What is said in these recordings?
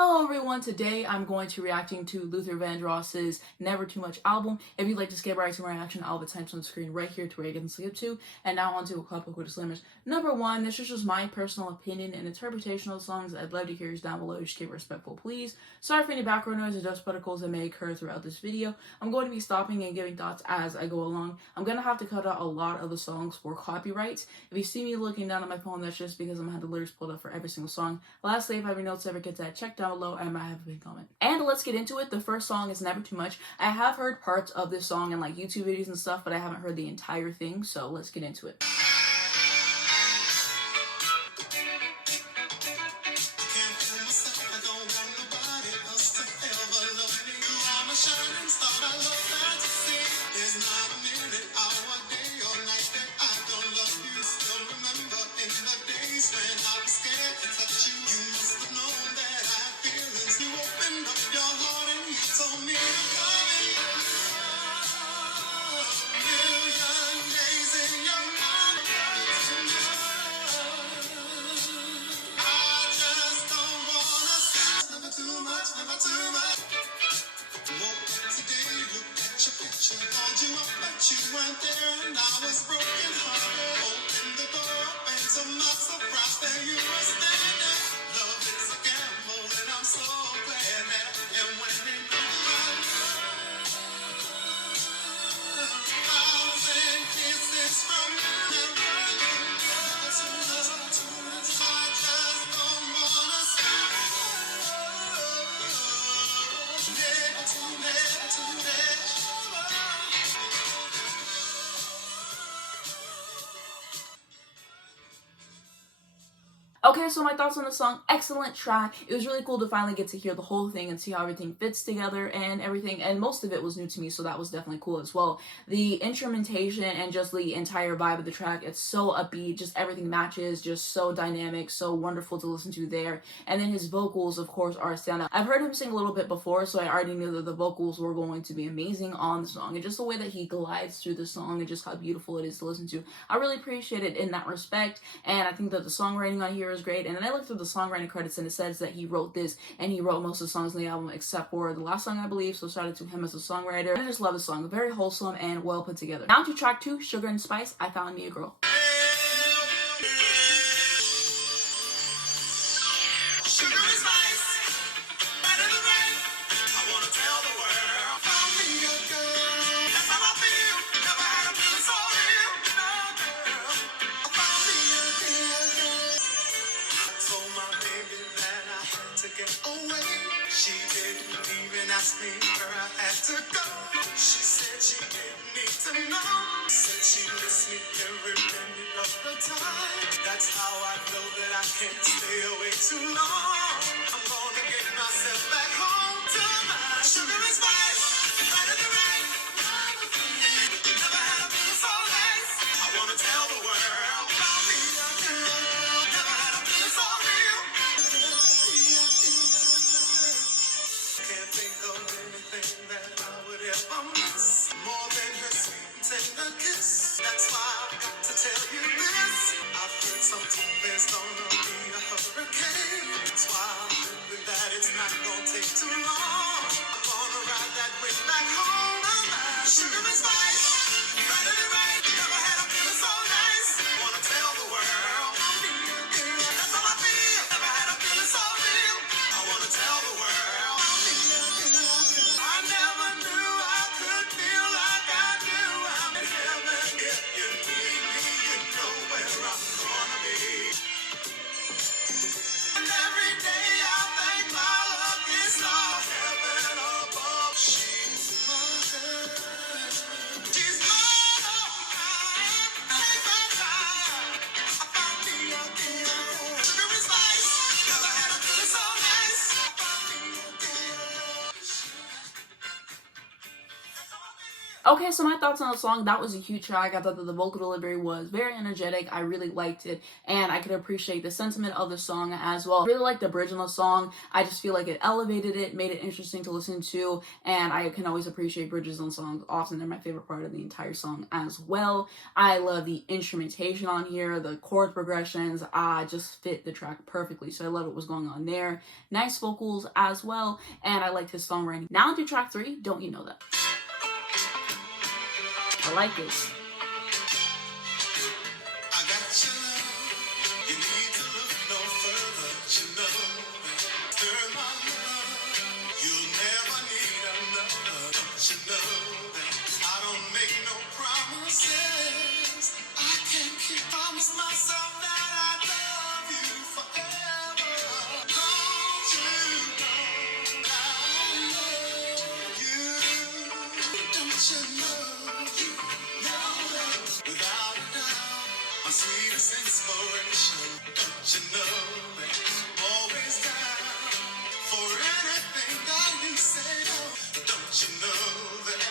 Hello everyone, today I'm going to be reacting to Luther Vandross's Never Too Much album. If you'd like to skip right to my reaction, I'll have a timestamp on the screen right here to where you can skip to. And now on to a couple quick disclaimers. Number one, this is just my personal opinion and interpretation of the songs. I'd love to hear yours down below. Just keep it respectful, please. Sorry for any background noise or dust particles that may occur throughout this video. I'm going to be stopping and giving thoughts as I go along. I'm going to have to cut out a lot of the songs for copyrights. If you see me looking down at my phone, that's just because I'm going to have the lyrics pulled up for every single song. Lastly, if I have any notes ever get that, check down below. I might have a big comment. And let's get into it. The first song is Never Too Much. I have heard parts of this song in like YouTube videos and stuff, but I haven't heard the entire thing, so let's get into it. You weren't there and I was broken hearted. Open the door up and to my surprise there you were standing. Love is a gamble and I'm so glad that and when it thousand kisses from you never too much. I just don't wanna stop. Never too much. Okay, so my thoughts on the song, excellent track. It was really cool to finally get to hear the whole thing and see how everything fits together and everything, and most of it was new to me, so that was definitely cool as well. The instrumentation and just the entire vibe of the track, it's so upbeat, just everything matches, just so dynamic, so wonderful to listen to there. And then his vocals, of course, are a standout. I've heard him sing a little bit before, so I already knew that the vocals were going to be amazing on the song, and just the way that he glides through the song and just how beautiful it is to listen to. I really appreciate it in that respect, and I think that the songwriting on here is great. And then I looked through the songwriting credits and it says that he wrote this and he wrote most of the songs in the album except for the last song, I believe, so shout out to him as a songwriter. And I just love the song, very wholesome and well put together. Now to track 2, Sugar and Spice, I Found Me a Girl. She didn't even ask me where I had to go. She said she didn't need to know. Said she missed me every minute of the time. That's how I know that I can't stay away too long. I'm gonna get myself back home to my sugar and spice. Right in the rain. Never had a feeling so nice. I wanna tell the world about me. Never had a feeling so real. Can't think of anything that I would ever miss more than her sweet and tender kiss. That's why I've got to tell you this. I've heard something there's gonna be a hurricane. That's why I'm hoping that it's not gonna take too long. I'm gonna ride that wind back home. Sugar and spice, right in the rain. Never had a feeling so nice. Wanna tell the world. That's how I feel. Never had a feeling so real. I wanna tell the world. Every day I thank my lucky star. Okay, so my thoughts on the song, that was a huge track. I thought that the vocal delivery was very energetic. I really liked it, and I could appreciate the sentiment of the song as well. I really liked the bridge on the song. I just feel like it elevated it, made it interesting to listen to, and I can always appreciate bridges on songs. Often they're my favorite part of the entire song as well. I love the instrumentation on here, the chord progressions, just fit the track perfectly. So I love what was going on there. Nice vocals as well, and I liked his songwriting. Now to track 3, Don't You Know That? I like this. I got your love. You need to look no further. You know that. Stir my love. You'll never need another. Don't you know that? I don't make no promises. I can't keep promise myself that I love you forever. Don't you know that I love you? Don't you know? You know that. Without a doubt. My sweetest inspiration, don't you know that? Always down for anything that you say. Don't you know that?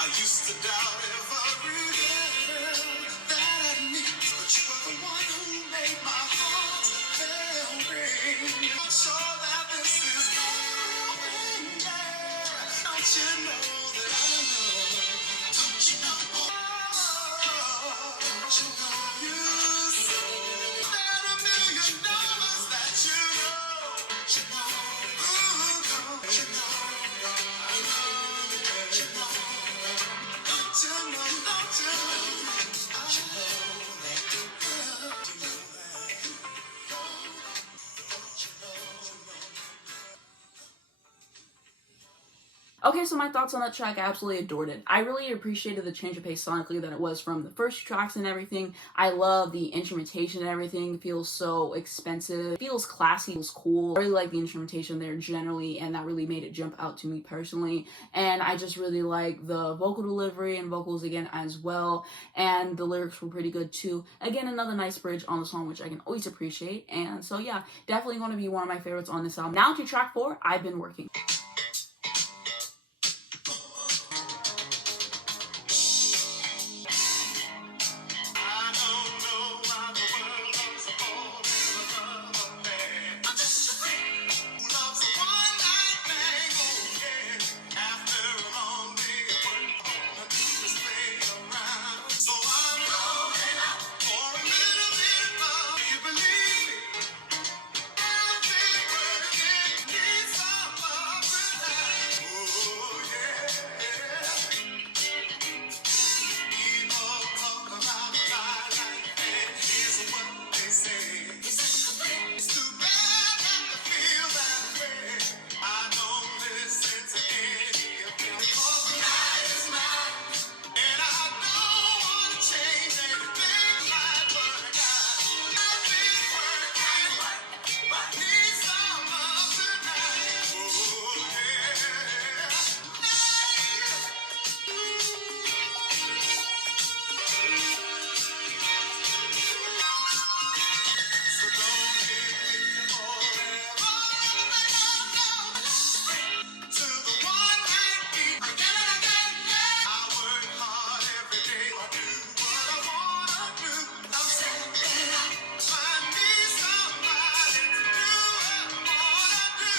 I used to doubt every girl that I meet, but you were the one who made my heart feel ring. So that this is going there. Don't you know that I know? Don't you know? Don't you know you so? There are a million dollars that you know. You know. Ooh, don't you know? I love you. Don't you know? Don't you know? Don't you know? Don't you know that? Don't you know that? Don't you know? Okay, so my thoughts on that track, I absolutely adored it. I really appreciated the change of pace sonically that it was from the first tracks and everything. I love the instrumentation and everything. It feels so expensive. It feels classy. It feels cool. I really like the instrumentation there generally, and that really made it jump out to me personally. And I just really like the vocal delivery and vocals again as well. And the lyrics were pretty good too. Again, another nice bridge on the song, which I can always appreciate. And so yeah, definitely going to be one of my favorites on this album. Now to track 4, I've Been Working. I don't know why the world loves a boy and another man. I'm just a friend who loves a one-night thing. Oh yeah. After a long day at work, all I do is play around. So I'm going out for a little bit of love. Do you believe me? I've been working, need some love tonight. Oh yeah. People talk about my life, and here's what they say. It's too bad that I feel that way. I don't listen to any of them, 'cause tonight is mine, and I don't want to change anything like what I got. I've been working, but need some love tonight. Oh yeah. So don't leave me forever. To the one night beat, again and again, yeah. I work hard every day. I do what I wanna do. I'm stepping out. Find me somebody to do what I wanna do.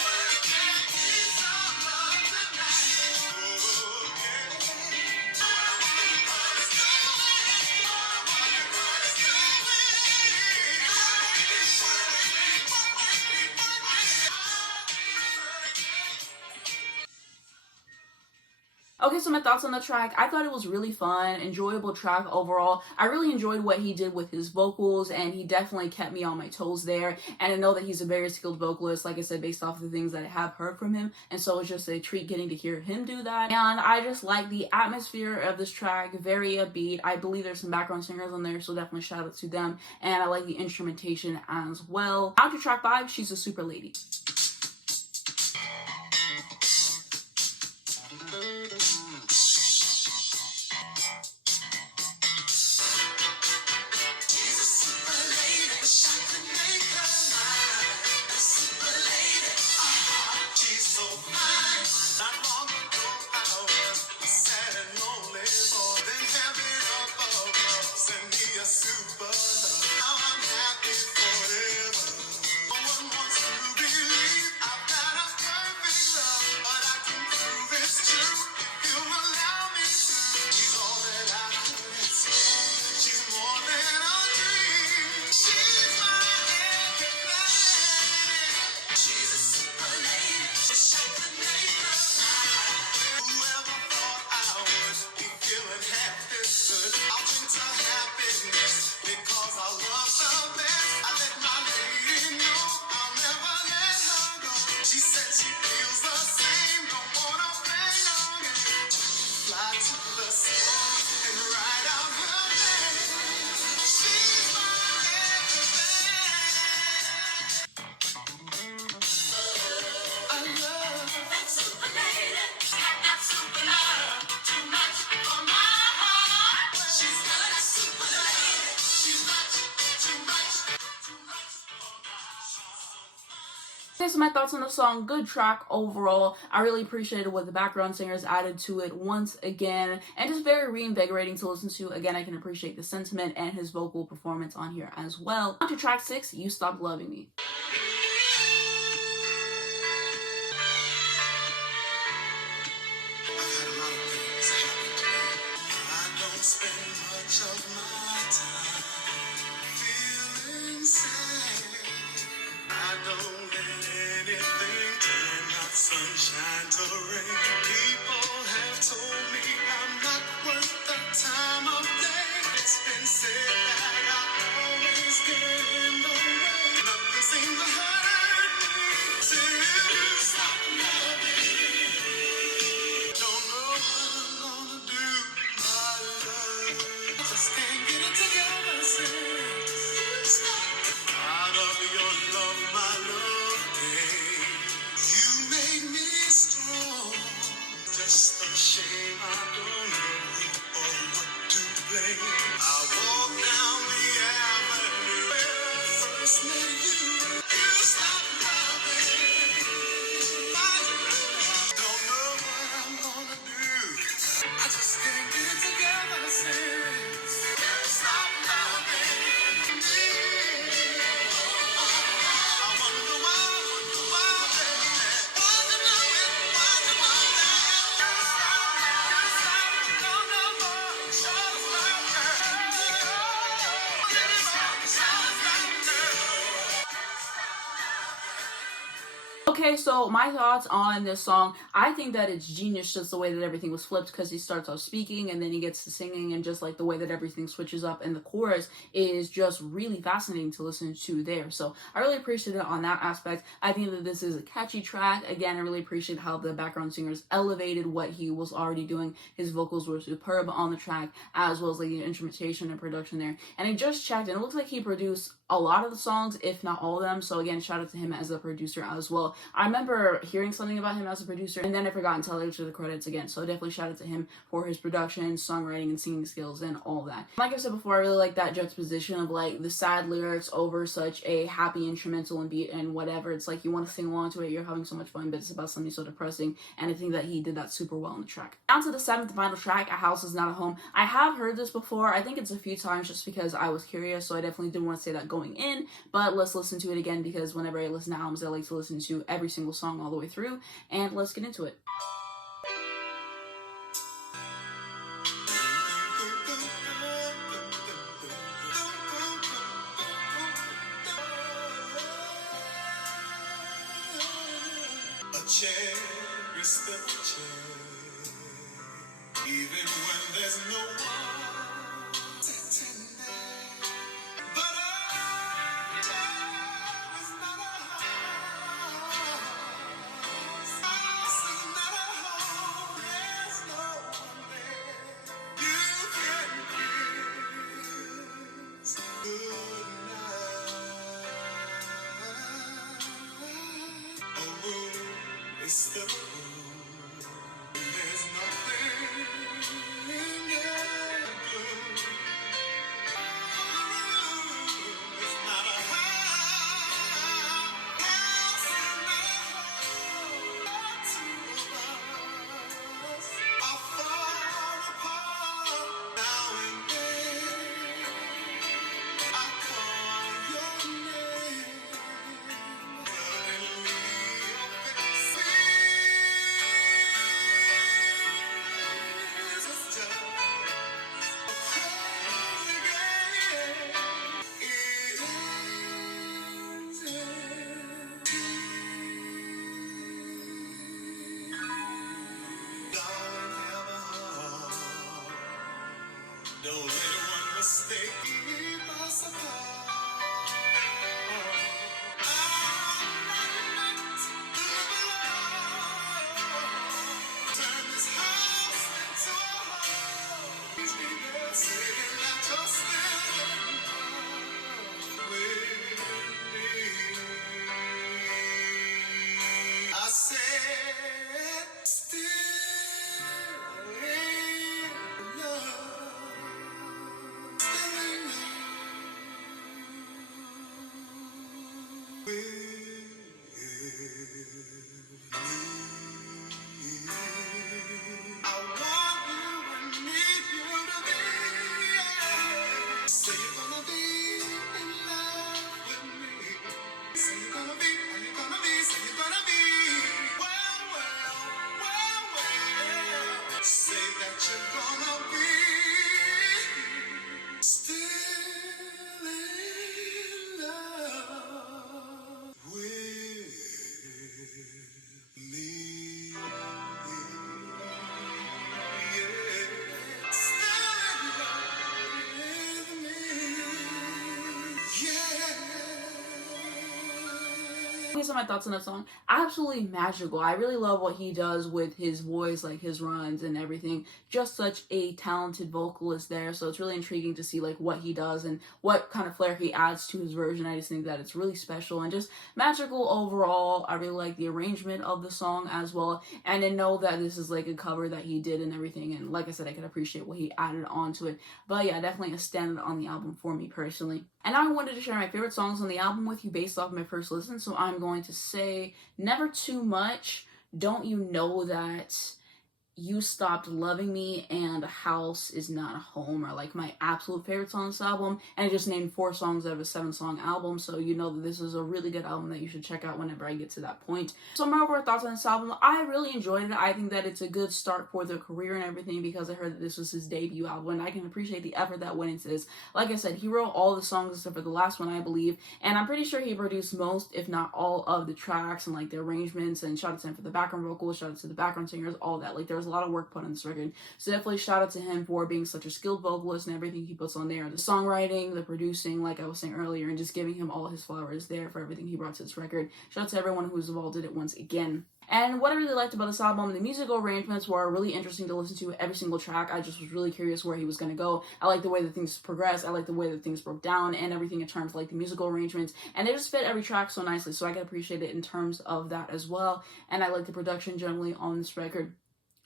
Working, need some love tonight. Oh yeah. I wonder what it's doing. I wonder what it's Okay, so my thoughts on the track. I thought it was really fun, enjoyable track overall. I really enjoyed what he did with his vocals, and he definitely kept me on my toes there. And I know that he's a very skilled vocalist, like I said, based off of the things that I have heard from him. And so it's just a treat getting to hear him do that. And I just like the atmosphere of this track, very upbeat. I believe there's some background singers on there, so definitely shout out to them. And I like the instrumentation as well. Now to track 5, She's a Super Lady. she's so fine. Not long ago, I Okay, so my thoughts on the song, good track overall. I really appreciated what the background singers added to it once again, and just very reinvigorating to listen to. Again, I can appreciate the sentiment and his vocal performance on here as well. On to track 6, You Stopped Loving Me. I've had a lot of things happen to me. I don't spend much of my time feeling sad. I don't let anything turn my sunshine to rain. People have told me I'm not worth the time of day. It's been said that I always get in the way. Nothing seems to hurt me till you stop loving. Don't know what I'm gonna do, my love. Just can't get it together since out of your love, my love came. You made me strong. Just a shame I don't know who or what to blame. I walk down the avenue where I first met you. You stopped loving. Don't know what I'm gonna do. I just can't get it together since you stopped loving me. I wonder why, baby. Why you know it? Why you know that? You stop, don't know more. Just like Okay, so my thoughts on this song, I think that it's genius just the way that everything was flipped, because he starts off speaking and then he gets to singing, and just like the way that everything switches up, and the chorus is just really fascinating to listen to there. So I really appreciate it on that aspect. I think that this is a catchy track. Again, I really appreciate how the background singers elevated what he was already doing. His vocals were superb on the track, as well as like the instrumentation and production there. And I just checked and it looks like he produced a lot of the songs, if not all of them. So again, shout out to him as a producer as well. I remember hearing something about him as a producer, and then I forgot until I looked at the credits again. So definitely shout out to him for his production, songwriting, and singing skills, and all that. Like I said before, I really like that juxtaposition of like the sad lyrics over such a happy instrumental and beat and whatever. It's like you want to sing along to it, you're having so much fun, but it's about something so depressing. And I think that he did that super well on the track. Down to the 7th and final track, A House Is Not a Home. I have heard this before. I think it's a few times just because I was curious, so I definitely didn't want to say that going in. But let's listen to it again, because whenever I listen to albums, I like to listen to every single song all the way through. And let's get into it. a cherry still a cherry, even when there's no one sitting there. But a cherry is not a house is not a home. There's no one there. You can kiss good night. A room is still a room. There's nothing else to do. It's not a house. House is not a home. Two of us are far apart. Now and then I call your name. Suddenly you're fixing These are my thoughts on that song. Absolutely magical. I really love what he does with his voice, like his runs and everything. Just such a talented vocalist there, so it's really intriguing to see like what he does and what kind of flair he adds to his version. I just think that it's really special and just magical overall. I really like the arrangement of the song as well, and to know that this is like a cover that he did and everything, and like I said, I could appreciate what he added onto it. But yeah, definitely a standout on the album for me personally. And I wanted to share my favorite songs on the album with you based off my first listen, so I'm going to say Never Too Much, Don't You Know That, You Stopped Loving Me, and House Is Not a Home are like my absolute favorite songs on this album. And I just named 4 songs out of a 7-song album, so you know that this is a really good album that you should check out whenever I get to that point. So my overall thoughts on this album, I really enjoyed it. I think that it's a good start for their career and everything, because I heard that this was his debut album, and I can appreciate the effort that went into this. Like I said, he wrote all the songs except for the last one, I believe, and I'm pretty sure he produced most, if not all, of the tracks and like the arrangements, and shout out to him for the background vocals, shout out to the background singers, all that. Like, there's a lot of work put on this record, so definitely shout out to him for being such a skilled vocalist and everything he puts on there, the songwriting, the producing, like I was saying earlier, and just giving him all his flowers there for everything he brought to this record. Shout out to everyone who's involved in it once again. And what I really liked about this album, the musical arrangements were really interesting to listen to every single track. I just was really curious where he was going to go. I like the way that things progressed. I like the way that things broke down and everything in terms of like the musical arrangements. And they just fit every track so nicely, so I can appreciate it in terms of that as well. And I like the production generally on this record.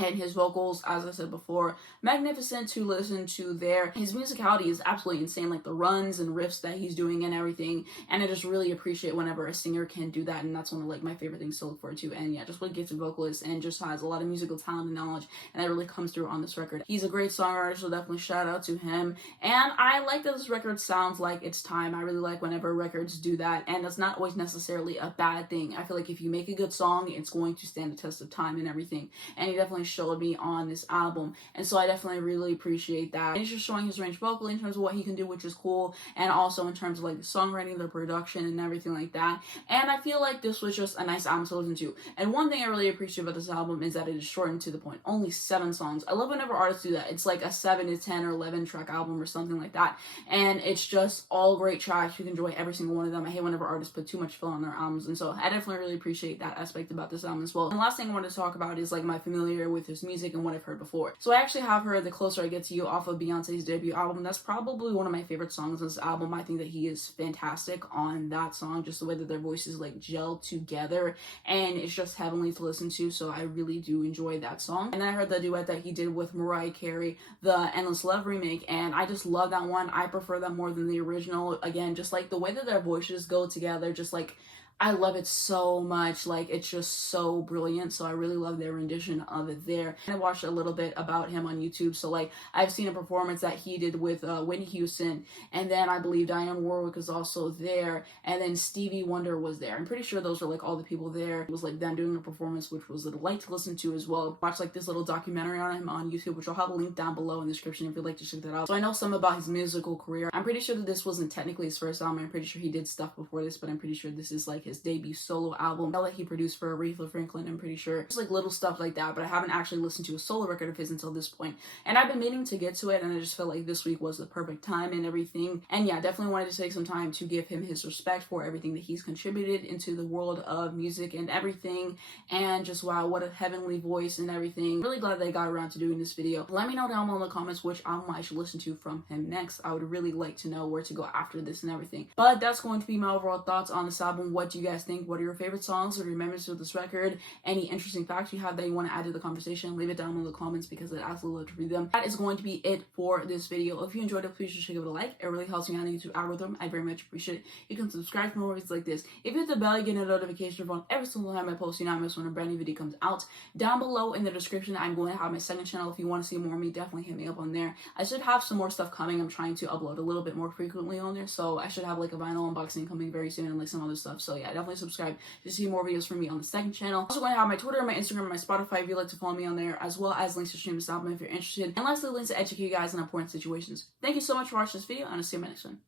And his vocals, as I said before, magnificent to listen to there. His musicality is absolutely insane, like the runs and riffs that he's doing and everything. And I just really appreciate whenever a singer can do that, and that's one of like my favorite things to look forward to. And yeah, just what a gifted vocalist, and just has a lot of musical talent and knowledge, and that really comes through on this record. He's a great songwriter, so definitely shout out to him. And I like that this record sounds like it's time. I really like whenever records do that, and it's not always necessarily a bad thing. I feel like if you make a good song, it's going to stand the test of time and everything. And he definitely showed me on this album, and so I definitely really appreciate that. And it's just showing his range vocally in terms of what he can do, which is cool, and also in terms of like the songwriting, the production, and everything like that. And I feel like this was just a nice album to listen to. And one thing I really appreciate about this album is that it is shortened to the point. Only 7 songs. I love whenever artists do that. It's like a 7 to 10 or 11 track album or something like that, and it's just all great tracks. You can enjoy every single one of them. I hate whenever artists put too much fill on their albums, and so I definitely really appreciate that aspect about this album as well. And the last thing I wanted to talk about is like my familiarity with his music and what I've heard before. So I actually have heard The Closer I Get to You off of Beyonce's debut album. That's probably one of my favorite songs on this album. I think that he is fantastic on that song, just the way that their voices like gel together, and it's just heavenly to listen to, so I really do enjoy that song. And then I heard the duet that he did with Mariah Carey, the Endless Love remake, and I just love that one. I prefer that more than the original. Again, just like the way that their voices go together, just like I love it so much. Like, it's just so brilliant. So I really love their rendition of it there. And I watched a little bit about him on YouTube. So like, I've seen a performance that he did with Whitney Houston, and then I believe Dionne Warwick was also there, and then Stevie Wonder was there. I'm pretty sure those were like all the people there. It was like them doing a performance, which was a delight to listen to as well. Watch like this little documentary on him on YouTube, which I'll have a link down below in the description if you'd like to check that out. So I know some about his musical career. I'm pretty sure that this wasn't technically his first album. I'm pretty sure he did stuff before this, but I'm pretty sure this is like his debut solo album that he produced for Aretha Franklin. I'm pretty sure it's like little stuff like that, but I haven't actually listened to a solo record of his until this point, and I've been meaning to get to it, and I just felt like this week was the perfect time and everything. And yeah, definitely wanted to take some time to give him his respect for everything that he's contributed into the world of music and everything, and just wow, what a heavenly voice and everything. Really glad that I got around to doing this video. Let me know down below in the comments which album I should listen to from him next. I would really like to know where to go after this and everything. But that's going to be my overall thoughts on this album. What do you guys think? What are your favorite songs? What are your memories of this record? Any interesting facts you have that you want to add to the conversation, leave it down in the comments because I'd absolutely love to read them. That is going to be it for this video. If you enjoyed it, please just give it a like. It really helps me out on the YouTube algorithm. I very much appreciate it. You can subscribe for more videos like this. If you hit the bell, you get a notification from every single time I post. You not miss when a brand new video comes out. Down below in the description, I'm going to have my second channel. If you want to see more of me, definitely hit me up on there. I should have some more stuff coming. I'm trying to upload a little bit more frequently on there, so I should have like a vinyl unboxing coming very soon and like some other stuff. So yeah, definitely subscribe to see more videos from me on the second channel. Also going to have my Twitter, my Instagram, and my Spotify if you'd like to follow me on there, as well as links to stream this album if you're interested, and lastly links to educate you guys in important situations. Thank you so much for watching this video, and I'll see you in my next one.